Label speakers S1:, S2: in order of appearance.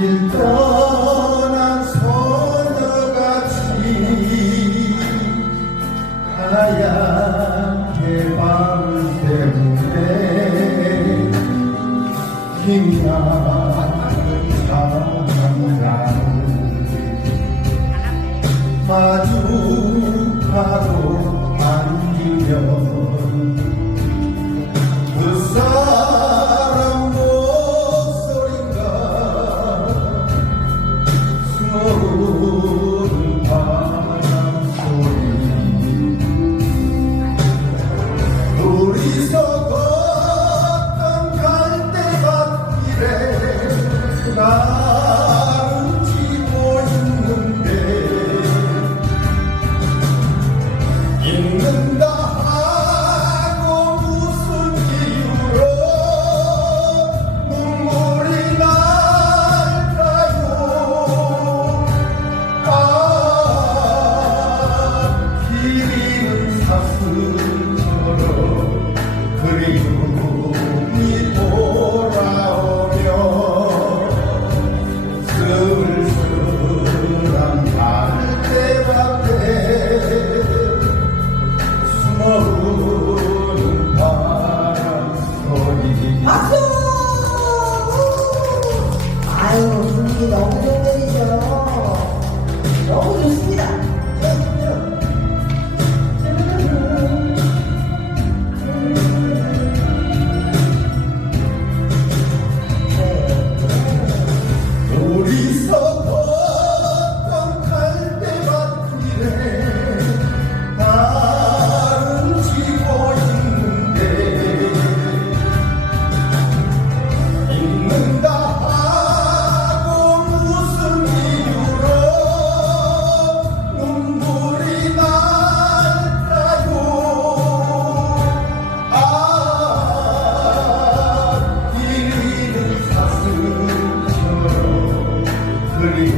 S1: 일떠난 소녀같이 하얗게 밤 때문에 희망한다 마주하고 Bye. 우리 서포 You.